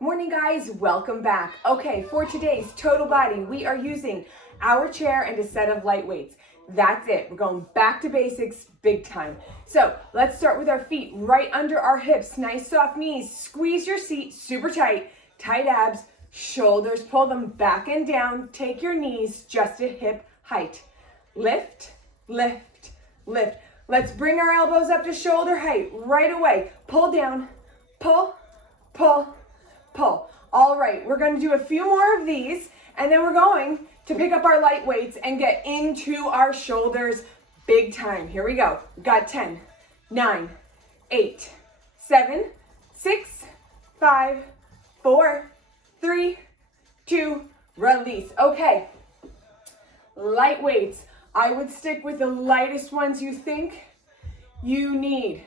Morning guys, welcome back. Okay, for today's total body, we are using our chair and a set of light weights. That's it. We're going back to basics big time. So let's start with our feet right under our hips. Nice soft knees. Squeeze your seat super tight. Tight abs. Shoulders, pull them back and down. Take your knees just at hip height. Lift, lift, lift. Let's bring our elbows up to shoulder height right away. Pull down, pull, pull, pull. All right, we're going to do a few more of these, and then we're going to pick up our light weights and get into our shoulders big time. Here we go. We've got 10, 9, 8, 7, 6, 5, 4, 3, 2, release. Okay, light weights. I would stick with the lightest ones you think you need.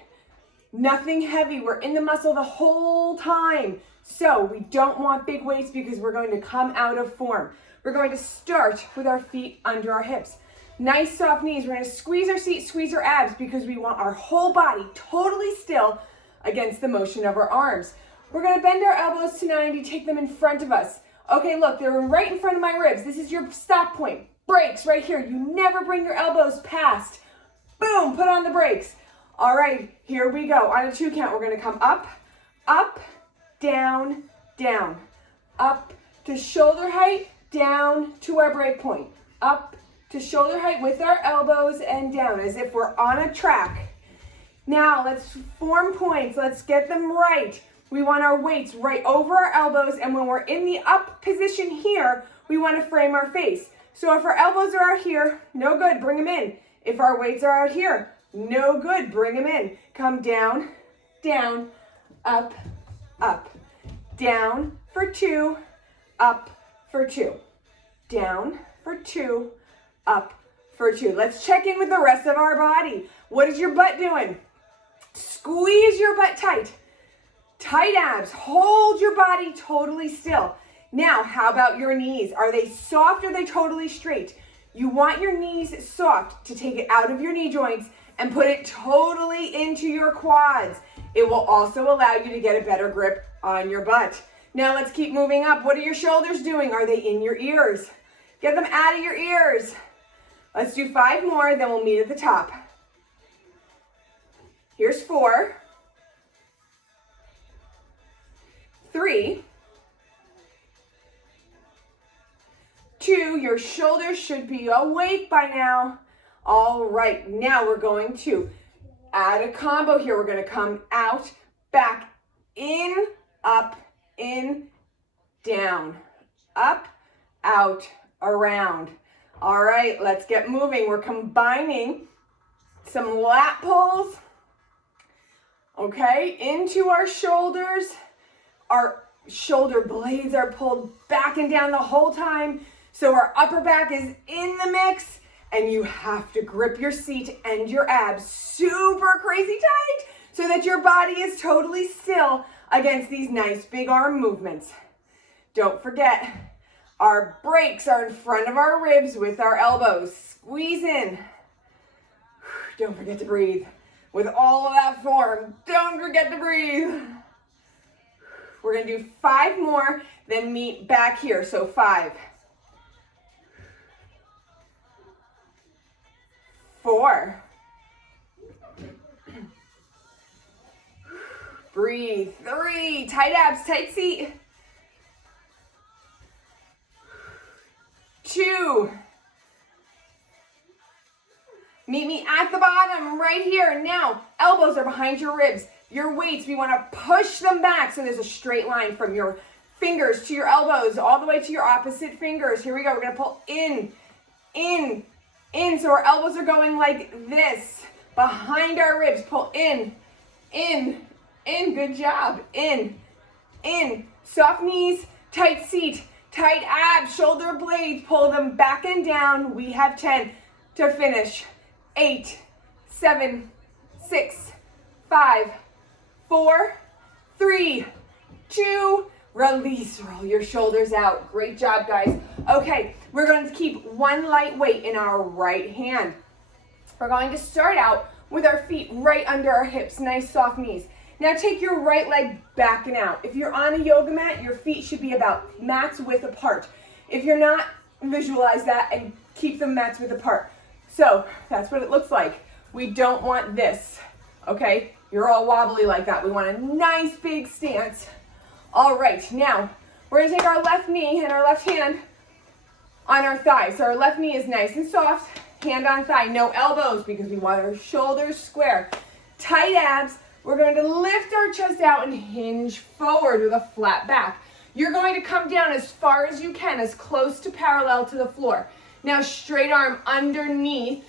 Nothing heavy. We're in the muscle the whole time. So we don't want big weights because we're going to come out of form. We're going to start with our feet under our hips. Nice soft knees. We're going to squeeze our seat, squeeze our abs because we want our whole body totally still against the motion of our arms. We're going to bend our elbows to 90, take them in front of us. Okay, look, they're right in front of my ribs. This is your stop point. Brakes right here. You never bring your elbows past. Boom, put on the brakes. All right, here we go. On a 2 count, we're going to come up, up, down, down, up to shoulder height, down to our break point, up to shoulder height with our elbows and down as if we're on a track. Now let's form points. Let's get them right. We want our weights right over our elbows, and when we're in the up position here, we want to frame our face. So if our elbows are out here, no good, bring them in. If our weights are out here, no good, bring them in. Come down, down, up, up, down for 2, up for 2, down for 2, up for 2. Let's check in with the rest of our body. What is your butt doing? Squeeze your butt tight. Tight abs. Hold your body totally still. Now, how about your knees? Are they soft or are they totally straight? You want your knees soft to take it out of your knee joints and put it totally into your quads. It will also allow you to get a better grip on your butt. Now let's keep moving up. What are your shoulders doing? Are they in your ears? Get them out of your ears. Let's do 5 more, then we'll meet at the top. Here's 4, 3, 2. Your shoulders should be awake by now. All right, now we're going to add a combo here. We're going to come out, back, in, up, in, down, up, out, around. All right, let's get moving. We're combining some lat pulls, okay, into our shoulders. Our shoulder blades are pulled back and down the whole time, so our upper back is in the mix. And you have to grip your seat and your abs super crazy tight so that your body is totally still against these nice big arm movements. Don't forget, our brakes are in front of our ribs with our elbows. Squeeze in. Don't forget to breathe. With all of that form, don't forget to breathe. We're going to do 5 more, then meet back here. So 5. 4. Breathe. 3. Tight abs, tight seat. 2. Meet me at the bottom right here. Now, elbows are behind your ribs. Your weights, we want to push them back so there's a straight line from your fingers to your elbows all the way to your opposite fingers. Here we go. We're going to pull in, in, in, so our elbows are going like this, behind our ribs. Pull in, in, good job, in, soft knees, tight seat, tight abs, shoulder blades, pull them back and down. We have 10 to finish. 8, 7, 6, 5, 4, 3, 2, release, roll your shoulders out. Great job, guys. Okay, we're going to keep one light weight in our right hand. We're going to start out with our feet right under our hips, nice soft knees. Now take your right leg back and out. If you're on a yoga mat, your feet should be about mat's width apart. If you're not, visualize that and keep them mat's width apart. So that's what it looks like. We don't want this, okay? You're all wobbly like that. We want a nice big stance. All right, now we're gonna take our left knee and our left hand on our thigh. So our left knee is nice and soft, hand on thigh, no elbows because we want our shoulders square. Tight abs, we're going to lift our chest out and hinge forward with a flat back. You're going to come down as far as you can, as close to parallel to the floor. Now straight arm underneath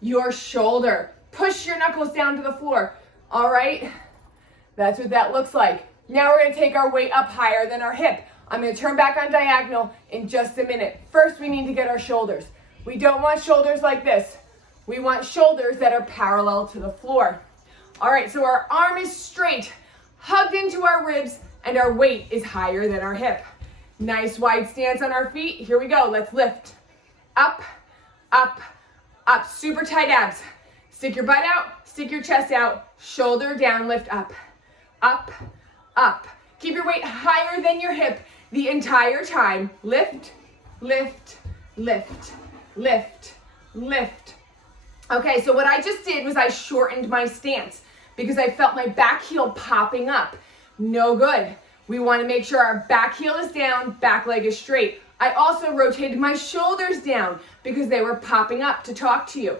your shoulder. Push your knuckles down to the floor. All right, that's what that looks like. Now we're gonna take our weight up higher than our hip. I'm gonna turn back on diagonal in just a minute. First, we need to get our shoulders. We don't want shoulders like this. We want shoulders that are parallel to the floor. All right, so our arm is straight, hugged into our ribs, and our weight is higher than our hip. Nice wide stance on our feet. Here we go, let's lift. Up, up, up, super tight abs. Stick your butt out, stick your chest out, shoulder down, lift up, up, up. Keep your weight higher than your hip the entire time. Lift, lift, lift, lift, lift. Okay, so what I just did was I shortened my stance because I felt my back heel popping up. No good. We want to make sure our back heel is down, back leg is straight. I also rotated my shoulders down because they were popping up to talk to you.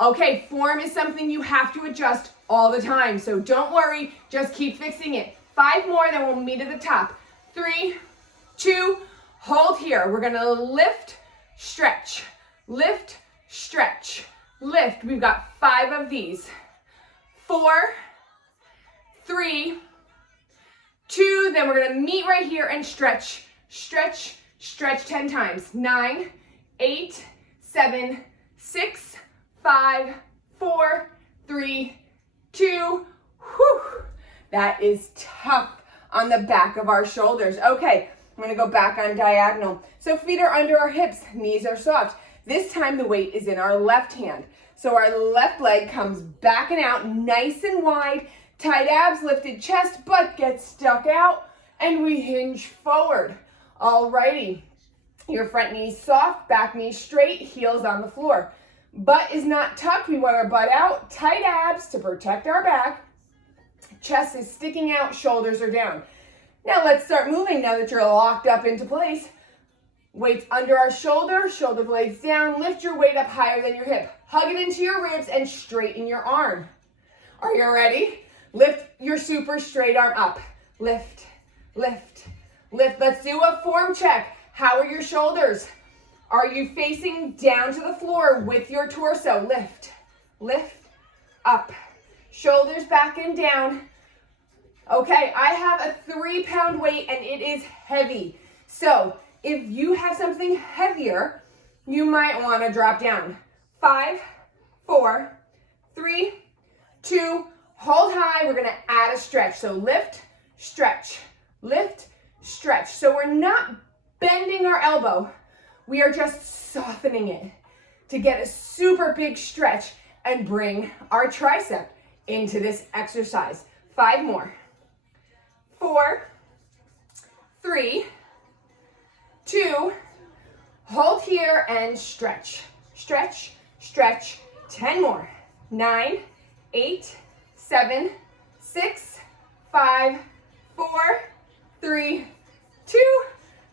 Okay, form is something you have to adjust all the time, so don't worry, just keep fixing it. 5 more, then we'll meet at the top. 3, 2, hold here. We're gonna lift, stretch, lift, stretch, lift. We've got 5 of these. 4, 3, 2, then we're gonna meet right here and stretch, stretch, stretch 10 times. 9, 8, 7, 6, 5, 4, 3, 2, whew. That is tough on the back of our shoulders. Okay, I'm gonna go back on diagonal. So feet are under our hips, knees are soft. This time the weight is in our left hand. So our left leg comes back and out, nice and wide, tight abs, lifted chest, butt gets stuck out, and we hinge forward. Alrighty, your front knee's soft, back knee straight, heels on the floor. Butt is not tucked, we want our butt out, tight abs to protect our back. Chest is sticking out, shoulders are down. Now let's start moving now that you're locked up into place. Weights under our shoulder, shoulder blades down, lift your weight up higher than your hip. Hug it into your ribs and straighten your arm. Are you ready? Lift your super straight arm up. Lift, lift, lift. Let's do a form check. How are your shoulders? Are you facing down to the floor with your torso? Lift, lift, up. Shoulders back and down. Okay, I have a 3-pound weight and it is heavy. So if you have something heavier, you might want to drop down. 5, 4, 3, 2, hold high. We're going to add a stretch. So lift, stretch, lift, stretch. So we're not bending our elbow. We are just softening it to get a super big stretch and bring our tricep into this exercise. 5 more. 4, 3, 2, hold here and stretch, stretch, stretch. 10 more. 9, 8, 7, 6, 5, 4, 3, 2,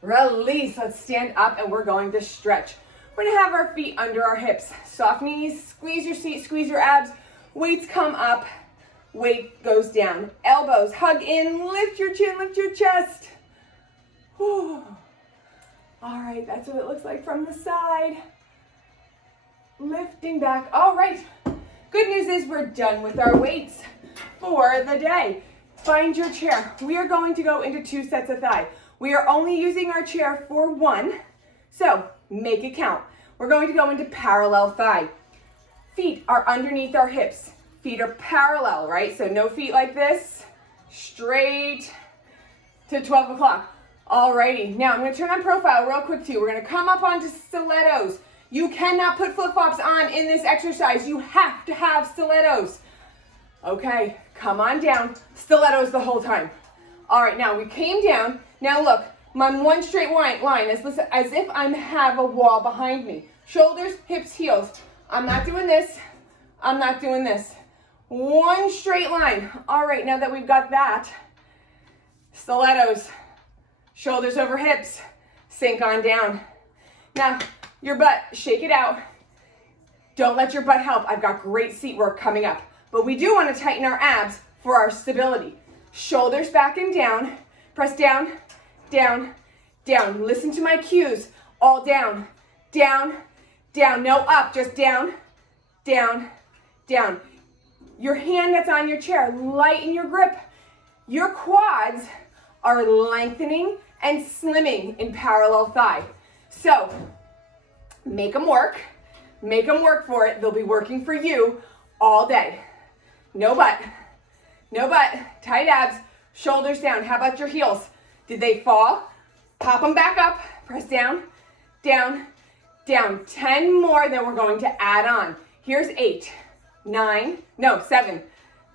release. Let's stand up and we're going to stretch. We're gonna have our feet under our hips. Soft knees, squeeze your seat, squeeze your abs. Weights come up, weight goes down. Elbows hug in, lift your chin, lift your chest. Whew. All right, that's what it looks like from the side. Lifting back. All right, good news is we're done with our weights for the day. Find your chair. We are going to go into 2 sets of thigh. We are only using our chair for 1, so make it count. We're going to go into parallel thigh. Feet are underneath our hips. Feet are parallel, right? So no feet like this, straight to 12 o'clock. Alrighty, now I'm gonna turn on profile real quick too. We're gonna come up onto stilettos. You cannot put flip-flops on in this exercise. You have to have stilettos. Okay, come on down, stilettos the whole time. All right, now we came down. Now look, I'm one straight line, as if I have a wall behind me. Shoulders, hips, heels. I'm not doing this. I'm not doing this. One straight line. All right, now that we've got that, stilettos, shoulders over hips, sink on down. Now, your butt, shake it out. Don't let your butt help. I've got great seat work coming up. But we do want to tighten our abs for our stability. Shoulders back and down. Press down, down, down. Listen to my cues. All down, down, down. No up, just down, down, down. Your hand that's on your chair, lighten your grip. Your quads are lengthening and slimming in parallel thigh. So, make them work. Make them work for it. They'll be working for you all day. No butt. No butt. Tight abs. Shoulders down. How about your heels? Did they fall? Pop them back up. Press down, down, down. 10 more, then we're going to add on. Here's 8, 7,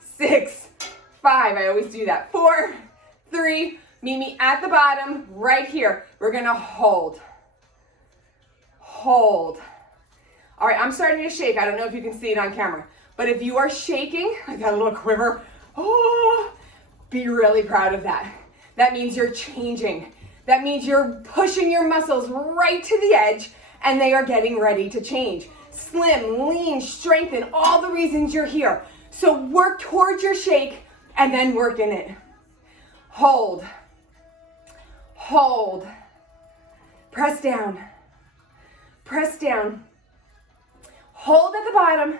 6, 5. I always do that. 4, 3. Meet me at the bottom right here. We're going to hold. Hold. All right, I'm starting to shake. I don't know if you can see it on camera, but if you are shaking, I got a little quiver. Oh, be really proud of that. That means you're changing. That means you're pushing your muscles right to the edge and they are getting ready to change. Slim, lean, strengthen, all the reasons you're here. So work towards your shake and then work in it. Hold. Hold. Press down. Press down. Hold at the bottom.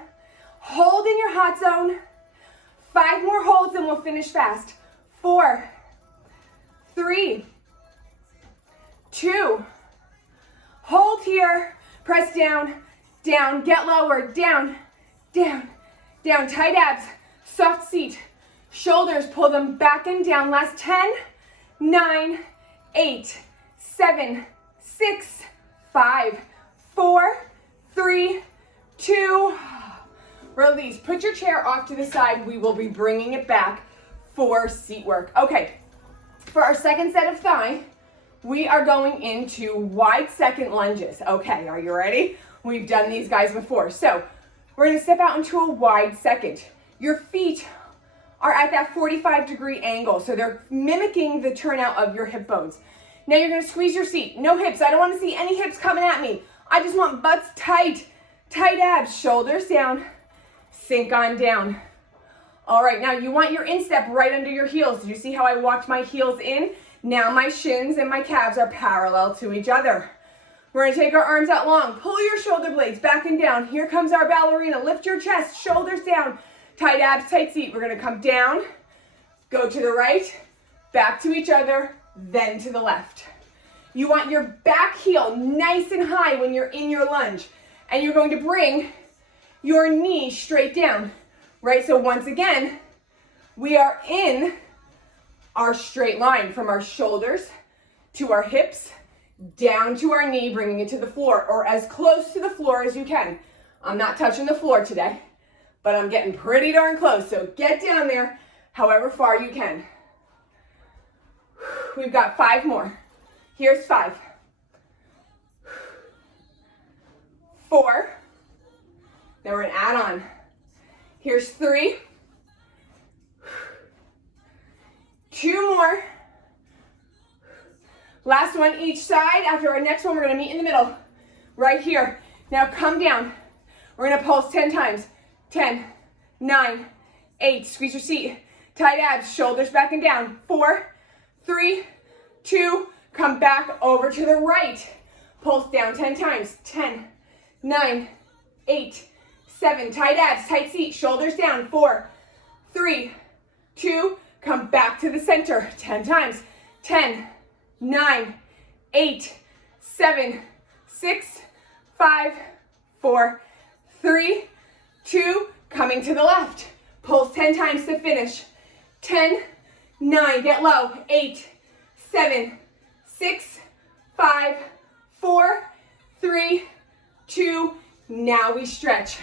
Hold in your hot zone. 5 more holds and we'll finish fast. 4, 3, 2. Hold here. Press down, down. Get lower, down, down, down. Tight abs, soft seat. Shoulders, pull them back and down. Last 10, 9, 8, 7, 6, 5, 4, 3, 2. Release. Put your chair off to the side. We will be bringing it back for seat work. Okay, for our second set of thigh, we are going into wide second lunges. Okay, are you ready? We've done these guys before. So we're going to step out into a wide second. Your feet are at that 45-degree angle, so they're mimicking the turnout of your hip bones. Now you're going to squeeze your seat. No hips. I don't want to see any hips coming at me. I just want butts tight. Tight abs. Shoulders down. Sink on down. All right, now you want your instep right under your heels. Did you see how I walked my heels in? Now my shins and my calves are parallel to each other. We're going to take our arms out long. Pull your shoulder blades back and down. Here comes our ballerina. Lift your chest, shoulders down. Tight abs, tight seat. We're going to come down, go to the right, back to each other, then to the left. You want your back heel nice and high when you're in your lunge. And you're going to bring your knee straight down, right? So once again, we are in our straight line from our shoulders to our hips, down to our knee, bringing it to the floor, or as close to the floor as you can. I'm not touching the floor today, but I'm getting pretty darn close. So get down there however far you can. We've got 5 more. Here's 5. 4. Then we're gonna add on. Here's 3. 2 more. Last one each side. After our next one, we're gonna meet in the middle, right here. Now come down. We're gonna pulse 10 times. 10, 9, 8. Squeeze your seat. Tight abs, shoulders back and down. 4, 3, 2. Come back over to the right. Pulse down 10 times. 10, 9, 8, 7. Tight abs, tight seat, shoulders down. 4, 3, 2. Come back to the center 10 times. 10, 9, 8, 7, 6, 5, 4, 3, 2. Coming to the left. Pulse 10 times to finish. 10, 9, get low. 8, 7, 6, 5, 4, 3, 2. Now we stretch.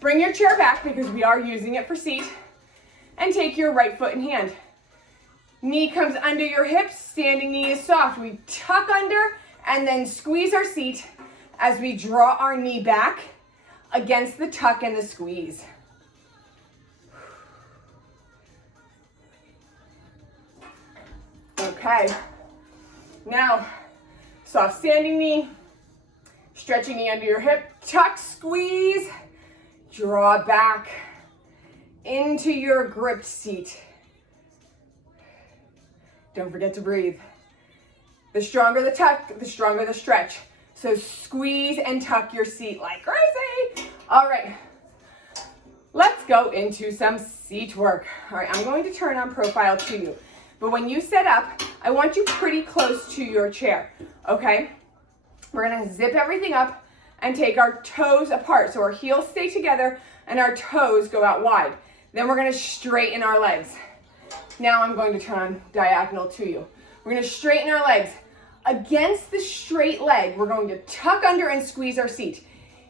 Bring your chair back because we are using it for seat. and take your right foot in hand. Knee comes under your hips, standing knee is soft. We tuck under and then squeeze our seat as we draw our knee back against the tuck and the squeeze. Okay, now soft standing knee, stretching knee under your hip, tuck, squeeze, draw back into your gripped seat. Don't forget to breathe. The stronger the tuck, the stronger the stretch. So squeeze and tuck your seat like crazy. All right, let's go into some seat work. All right, I'm going to turn on profile to you. But when you set up, I want you pretty close to your chair, okay? We're gonna zip everything up and take our toes apart. So our heels stay together and our toes go out wide. Then we're gonna straighten our legs. Now I'm going to turn on diagonal to you. We're gonna straighten our legs. Against the straight leg, we're going to tuck under and squeeze our seat.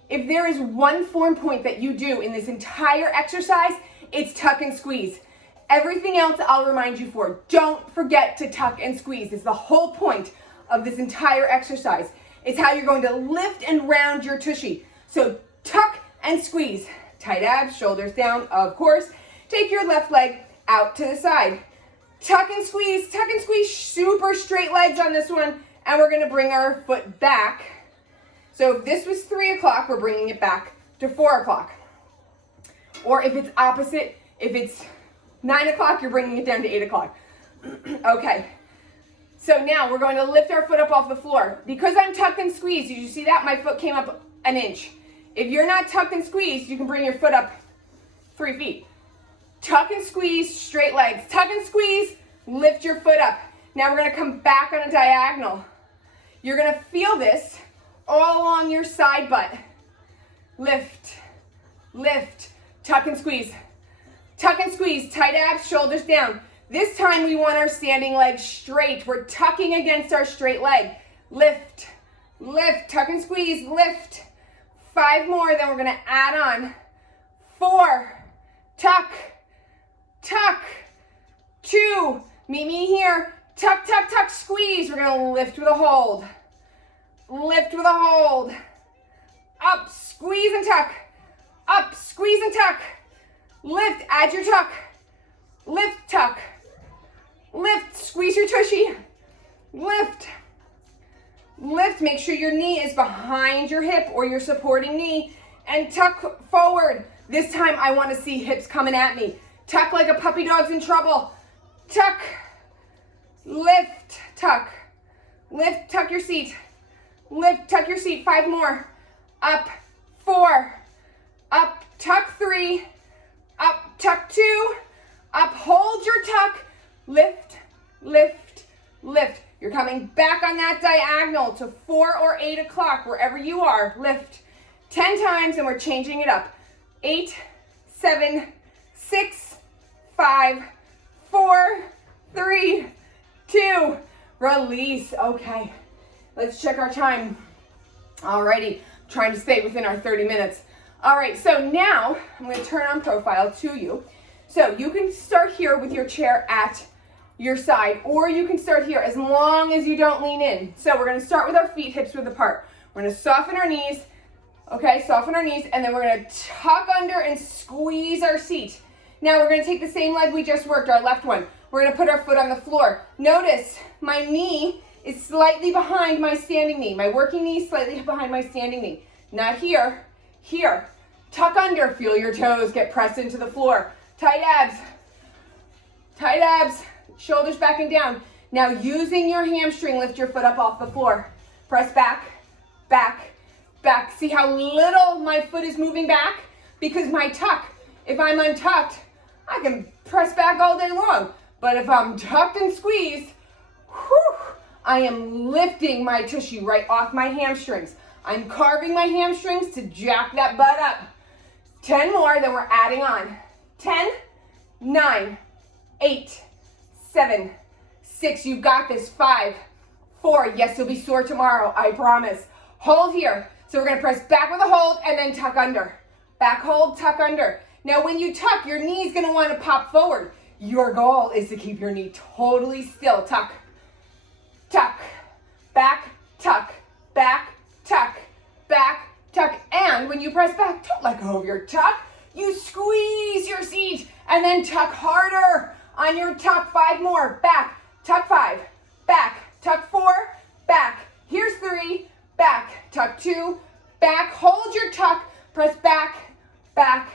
If there is one form point that you do in this entire exercise, it's tuck and squeeze. Everything else I'll remind you for. Don't forget to tuck and squeeze. It's the whole point of this entire exercise. It's how you're going to lift and round your tushy. So tuck and squeeze. Tight abs, shoulders down, of course. Take your left leg out to the side. Tuck and squeeze, super straight legs on this one. And we're gonna bring our foot back. So if this was 3 o'clock, we're bringing it back to 4 o'clock. Or if it's opposite, if it's 9 o'clock, you're bringing it down to 8 o'clock. Okay, so now we're going to lift our foot up off the floor. Because I'm tucked and squeezed, did you see that? My foot came up an inch. If you're not tucked and squeezed, you can bring your foot up 3 feet. Tuck and squeeze, straight legs. Tuck and squeeze, lift your foot up. Now we're gonna come back on a diagonal. You're gonna feel this all along your side butt. Lift, lift, tuck and squeeze. Tuck and squeeze, tight abs, shoulders down. This time we want our standing leg straight. We're tucking against our straight leg. Lift, lift, tuck and squeeze, lift. 5 more, then we're gonna add on. 4, tuck, tuck. 2, meet me here. Tuck, tuck, tuck, squeeze. We're gonna lift with a hold. Lift with a hold. Up, squeeze and tuck. Up, squeeze and tuck. Lift, add your tuck. Lift, tuck. Lift, squeeze your tushy. Lift. Lift, make sure your knee is behind your hip or your supporting knee. And tuck forward. This time I want to see hips coming at me. Tuck like a puppy dog's in trouble. Tuck. Lift, tuck. Lift, tuck your seat. Lift, tuck your seat. 5 more. Up, 4. Up, tuck 3. Up, tuck 2. Up, hold your tuck. Lift, lift, lift. You're coming back on that diagonal to 4 or 8 o'clock, wherever you are. Lift 10 times and we're changing it up. 8, 7, 6, 5, 4, 3, 2, release. Okay, let's check our time. Alrighty, trying to stay within our 30 minutes. All right, so now I'm going to turn on profile to you. So you can start here with your chair at your side, or you can start here as long as you don't lean in. So we're going to start with our feet hips width apart. We're going to soften our knees. Okay, soften our knees, and then we're going to tuck under and squeeze our seat. Now we're going to take the same leg we just worked, our left one. We're going to put our foot on the floor. Notice my knee is slightly behind my standing knee. My working knee is slightly behind my standing knee. Not here, here. Tuck under, feel your toes get pressed into the floor. Tight abs, shoulders back and down. Now using your hamstring, lift your foot up off the floor. Press back, back, back. See how little my foot is moving back? Because my tuck, if I'm untucked, I can press back all day long. But if I'm tucked and squeezed, whew, I am lifting my tushy right off my hamstrings. I'm carving my hamstrings to jack that butt up. 10 more, then we're adding on. 10, 9, 8, 7, 6, you've got this. 5, 4, yes, you'll be sore tomorrow, I promise. Hold here. So we're gonna press back with a hold and then tuck under. Back hold, tuck under. Now when you tuck, your knee's gonna wanna pop forward. Your goal is to keep your knee totally still. Tuck, tuck, back, tuck, back, tuck, back, tuck. And when you press back, don't let go of your tuck. You squeeze your seat and then tuck harder on your tuck. 5 more, back, tuck 5, back, tuck 4, back. Here's 3, back, tuck 2, back. Hold your tuck, press back, back,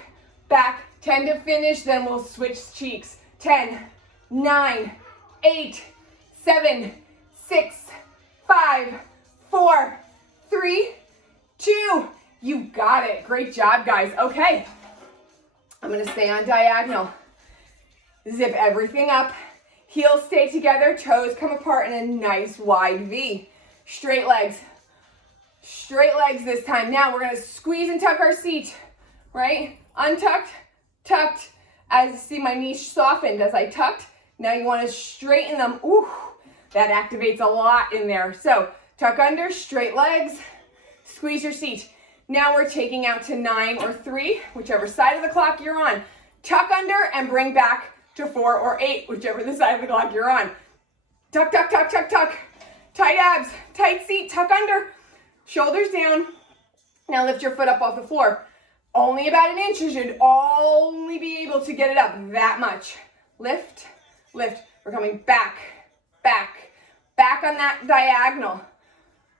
back. 10 to finish, then we'll switch cheeks. 10, 9, 8, 7, 6, 5, 4, 3, 2. You got it. Great job, guys. Okay. I'm going to stay on diagonal. Zip everything up. Heels stay together. Toes come apart in a nice wide V. Straight legs. Straight legs this time. Now we're going to squeeze and tuck our seat. Right? Untucked, tucked. As you see, my knee softened as I tucked. Now you want to straighten them. Ooh, that activates a lot in there. So tuck under, straight legs, squeeze your seat. Now we're taking out to 9 or 3, whichever side of the clock you're on. Tuck under and bring back to 4 or 8, whichever the side of the clock you're on. Tuck, tuck, tuck, tuck, tuck. Tight abs, tight seat, tuck under, shoulders down. Now lift your foot up off the floor. Only about 1 inch. You should only be able to get it up that much. Lift, lift. We're coming back, back, back on that diagonal.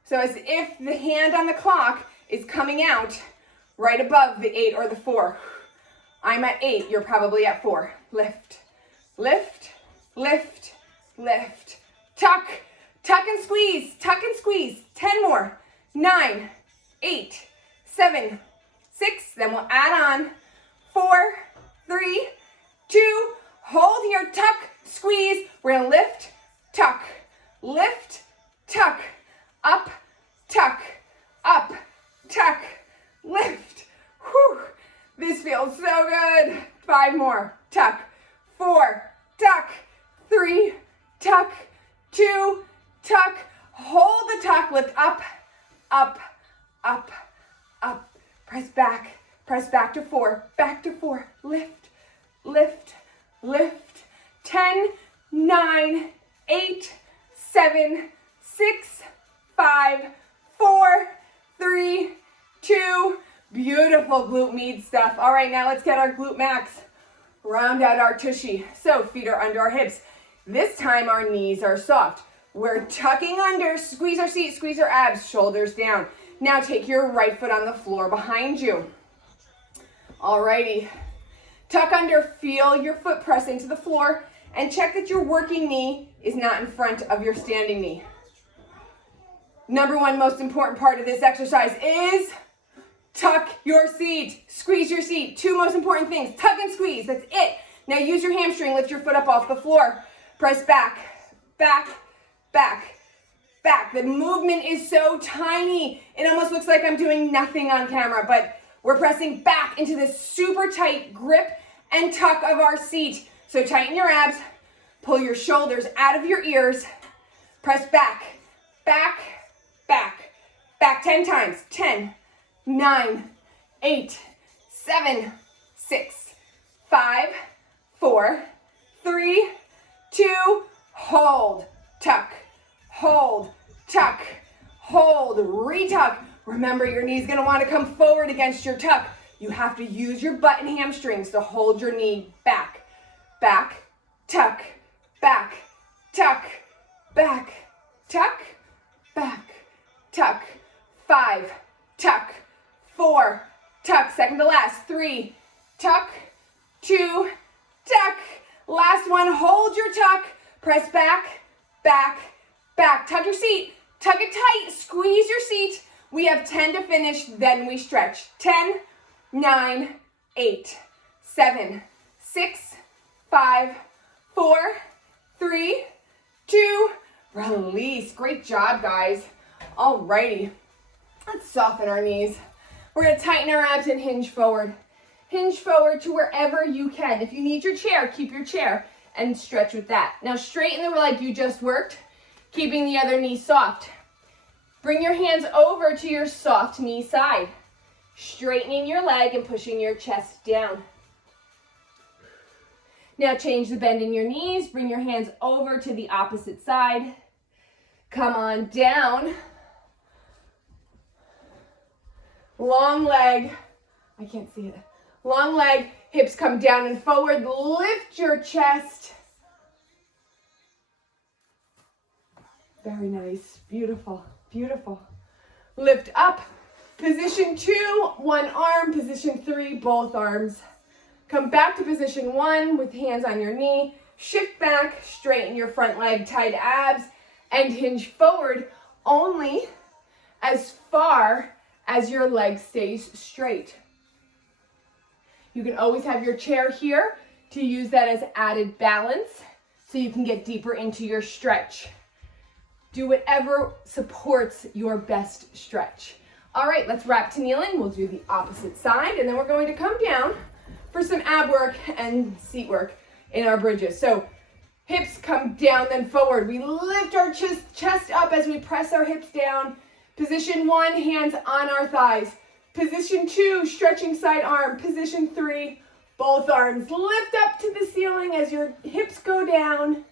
So as if the hand on the clock is coming out right above the 8 or the 4. I'm at 8, you're probably at 4. Lift, lift, lift, lift. Tuck, tuck and squeeze, tuck and squeeze. 10 more. 9, 8, 7, 6, then we'll add on 4, 3, 2, hold here, tuck, squeeze. We're gonna lift, tuck, up, tuck, up, tuck, lift. Whew. This feels so good. 5 more, tuck, 4, tuck, 3, tuck, 2, tuck, hold the tuck, lift up, up, up, up. Press back to 4, lift, lift, lift. 10, 9, 8, 7, 6, 5, 4, 3, 2. Beautiful glute med stuff. All right, now let's get our glute max. Round out our tushy. So feet are under our hips. This time our knees are soft. We're tucking under, squeeze our seat, squeeze our abs, shoulders down. Now take your right foot on the floor behind you. Alrighty. Tuck under, feel your foot press into the floor, and check that your working knee is not in front of your standing knee. Number 1 most important part of this exercise is tuck your seat, squeeze your seat. 2 most important things, tuck and squeeze, that's it. Now use your hamstring, lift your foot up off the floor. Press back, back, back, back. The movement is so tiny. It almost looks like I'm doing nothing on camera, but we're pressing back into this super tight grip and tuck of our seat. So tighten your abs, pull your shoulders out of your ears, press back, back, back, back 10 times. 10, 9, 8, 7, 6, 5, 4, 3, 2, hold, tuck, hold, tuck, hold, retuck. Remember, your knee's gonna wanna come forward against your tuck. You have to use your butt and hamstrings to hold your knee back. Back, tuck, back, tuck, back, tuck, back, tuck. 5, tuck, 4, tuck, second to last. 3, tuck, 2, tuck. Last one, hold your tuck, press back, back, back. Tuck your seat, tuck it tight, squeeze your seat. We have 10 to finish, then we stretch. 10, 9, 8, 7, 6, 5, 4, 3, 2, release. Great job, guys. Alrighty, let's soften our knees. We're gonna tighten our abs and hinge forward. Hinge forward to wherever you can. If you need your chair, keep your chair and stretch with that. Now straighten the leg you just worked, keeping the other knee soft. Bring your hands over to your soft knee side, straightening your leg and pushing your chest down. Now change the bend in your knees. Bring your hands over to the opposite side. Come on down. Long leg. I can't see it. Long leg. Hips come down and forward. Lift your chest. Very nice. Beautiful. Beautiful. Lift up. Position 2, one arm. Position 3, both arms. Come back to position 1 with hands on your knee. Shift back, straighten your front leg, tight abs, and hinge forward only as far as your leg stays straight. You can always have your chair here to use that as added balance so you can get deeper into your stretch. Do whatever supports your best stretch. All right, let's wrap to kneeling. We'll do the opposite side, and then we're going to come down for some ab work and seat work in our bridges. So hips come down, then forward. We lift our chest up as we press our hips down. Position 1, hands on our thighs. Position 2, stretching side arm. Position 3, both arms lift up to the ceiling as your hips go down.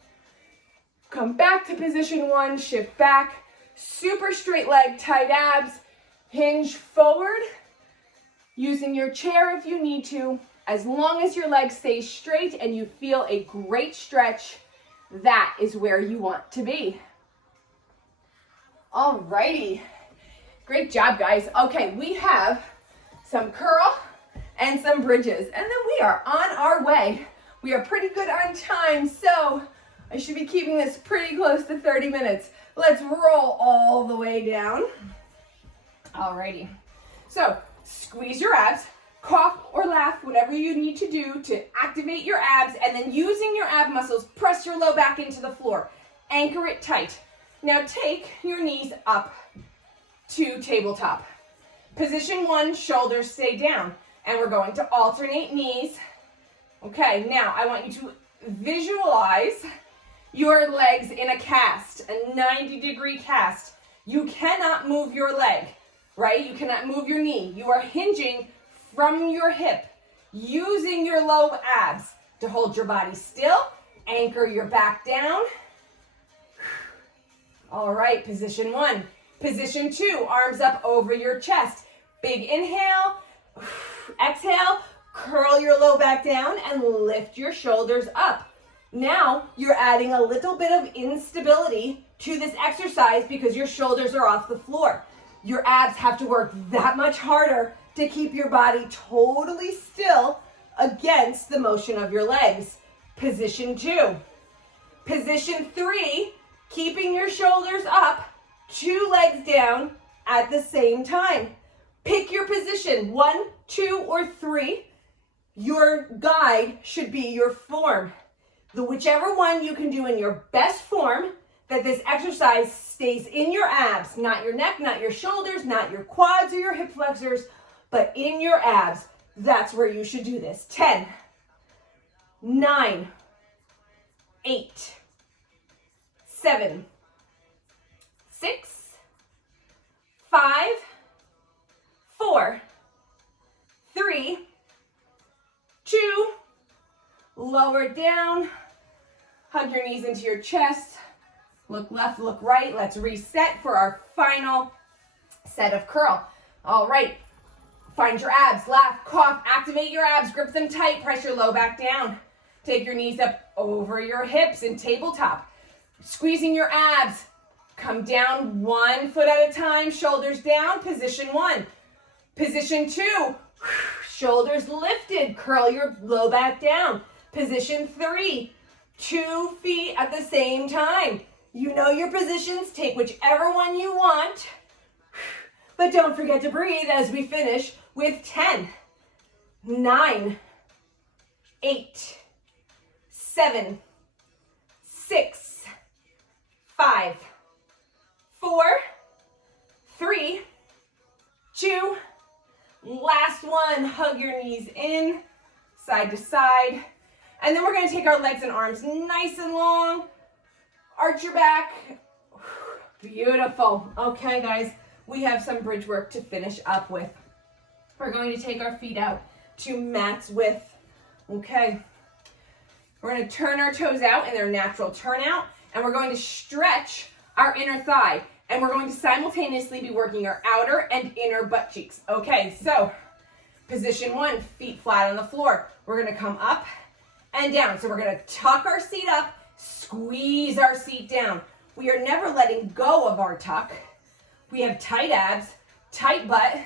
Come back to position 1, shift back. Super straight leg, tight abs. Hinge forward, using your chair if you need to. As long as your legs stay straight and you feel a great stretch, that is where you want to be. All righty. Great job, guys. Okay, we have some curl and some bridges, and then we are on our way. We are pretty good on time, so I should be keeping this pretty close to 30 minutes. Let's roll all the way down. Alrighty. So squeeze your abs, cough or laugh, whatever you need to do to activate your abs, and then using your ab muscles, press your low back into the floor. Anchor it tight. Now take your knees up to tabletop. Position 1, shoulders stay down. And we're going to alternate knees. Okay, now I want you to visualize your legs in a cast, a 90-degree cast. You cannot move your leg, right? You cannot move your knee. You are hinging from your hip, using your low abs to hold your body still. Anchor your back down. All right, position 1. Position 2, arms up over your chest. Big inhale, exhale, curl your low back down and lift your shoulders up. Now you're adding a little bit of instability to this exercise because your shoulders are off the floor. Your abs have to work that much harder to keep your body totally still against the motion of your legs. Position 2. Position 3, keeping your shoulders up, 2 legs down at the same time. Pick your position, 1, 2, or 3. Your guide should be your form. Whichever one you can do in your best form, that this exercise stays in your abs, not your neck, not your shoulders, not your quads or your hip flexors, but in your abs. That's where you should do this. 10, 9, 8, 7, 6, 5, 4, 3, 2, lower down, hug your knees into your chest, look left, look right. Let's reset for our final set of curl. All right, find your abs, laugh, cough, activate your abs, grip them tight, press your low back down. Take your knees up over your hips in tabletop. Squeezing your abs, come down 1 foot at a time, shoulders down, position 1. Position 2, shoulders lifted, curl your low back down. Position 3, 2 feet at the same time. You know your positions, take whichever one you want, but don't forget to breathe as we finish with 10, 9, 8, 7, 6, 5, 4, 3, 2, last one. Hug your knees in, side to side. And then we're going to take our legs and arms nice and long. Arch your back. Beautiful. Okay, guys, we have some bridge work to finish up with. We're going to take our feet out to mat's width. Okay. We're going to turn our toes out in their natural turnout, and we're going to stretch our inner thigh, and we're going to simultaneously be working our outer and inner butt cheeks. Okay, so position 1, feet flat on the floor. We're going to come up and down. So we're going to tuck our seat up, squeeze our seat down. We are never letting go of our tuck. We have tight abs, tight butt.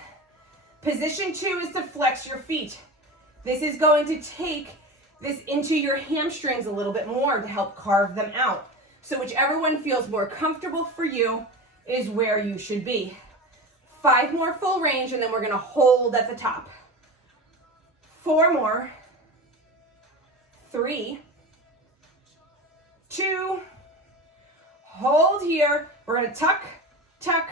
Position 2 is to flex your feet. This is going to take this into your hamstrings a little bit more to help carve them out. So whichever one feels more comfortable for you is where you should be. 5 more full range, and then we're going to hold at the top. 4 more. 3, 2, hold here. We're going to tuck, tuck,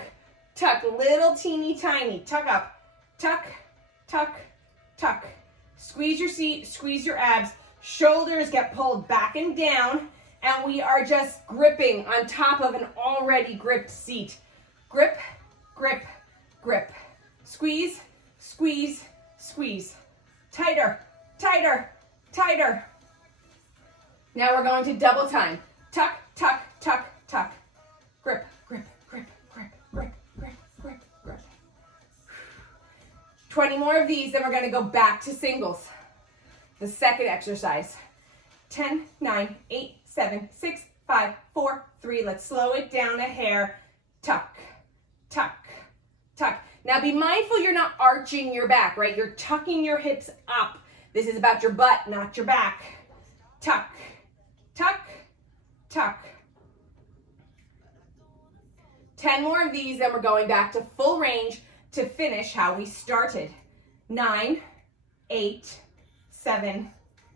tuck, little teeny tiny, tuck up, tuck, tuck, tuck. Squeeze your seat, squeeze your abs, shoulders get pulled back and down, and we are just gripping on top of an already gripped seat. Grip, grip, grip. Squeeze, squeeze, squeeze. Tighter, tighter, tighter. Now we're going to double time. Tuck, tuck, tuck, tuck. Grip, grip, grip, grip, grip, grip, grip, grip. 20 more of these, then we're going to go back to singles. The second exercise. 10, 9, 8, 7, 6, 5, 4, 3. Let's slow it down a hair. Tuck, tuck, tuck. Now be mindful you're not arching your back, right? You're tucking your hips up. This is about your butt, not your back. Tuck, tuck, tuck. 10 more of these, then we're going back to full range to finish how we started. 9, 8, 7,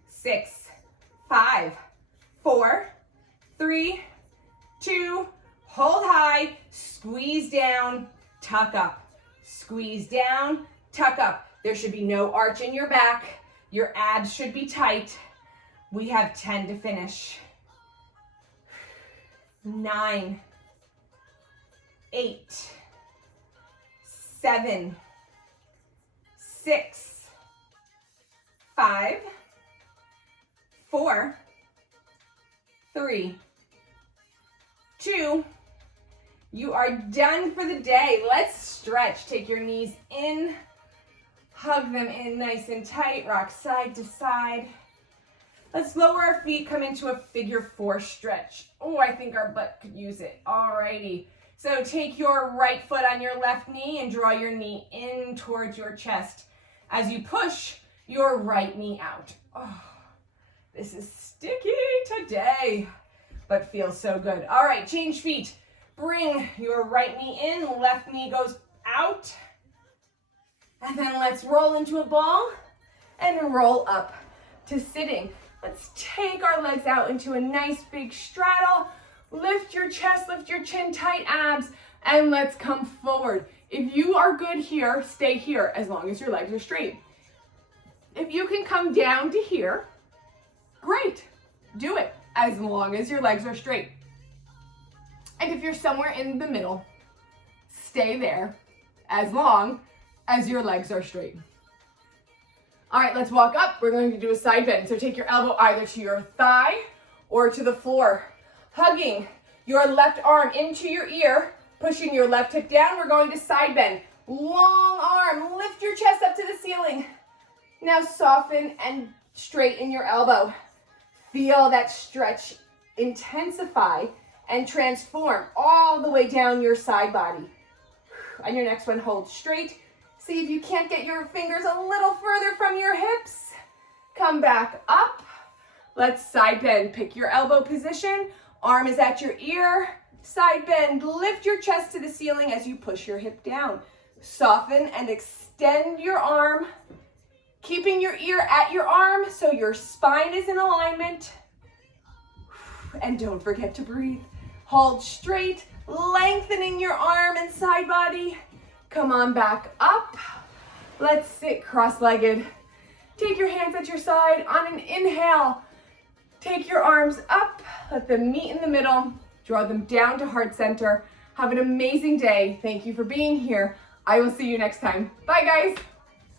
6, 5, 4, 3, 2, hold high, squeeze down, tuck up. Squeeze down, tuck up. There should be no arch in your back. Your abs should be tight. We have 10 to finish. 9, 8, 7, 6, 5, 4, 3, 2. You are done for the day. Let's stretch. Take your knees in, hug them in nice and tight, rock side to side. Let's lower our feet, come into a figure 4 stretch. Oh, I think our butt could use it. Alrighty. So take your right foot on your left knee and draw your knee in towards your chest as you push your right knee out. Oh, this is sticky today, but feels so good. All right, change feet. Bring your right knee in, left knee goes out. And then let's roll into a ball and roll up to sitting. Let's take our legs out into a nice big straddle. Lift your chest, lift your chin, tight abs, and let's come forward. If you are good here, stay here as long as your legs are straight. If you can come down to here, great. Do it as long as your legs are straight. And if you're somewhere in the middle, stay there as long as your legs are straight. All right, let's walk up. We're going to do a side bend. So take your elbow either to your thigh or to the floor. Hugging your left arm into your ear, pushing your left hip down. We're going to side bend. Long arm, lift your chest up to the ceiling. Now soften and straighten your elbow. Feel that stretch intensify and transform all the way down your side body. On your next one, hold straight. See if you can't get your fingers a little further from your hips. Come back up. Let's side bend. Pick your elbow position. Arm is at your ear. Side bend. Lift your chest to the ceiling as you push your hip down. Soften and extend your arm. Keeping your ear at your arm so your spine is in alignment. And don't forget to breathe. Hold straight, lengthening your arm and side body. Come on back up. Let's sit cross-legged. Take your hands at your side. On an inhale, take your arms up. Let them meet in the middle. Draw them down to heart center. Have an amazing day. Thank you for being here. I will see you next time. Bye, guys.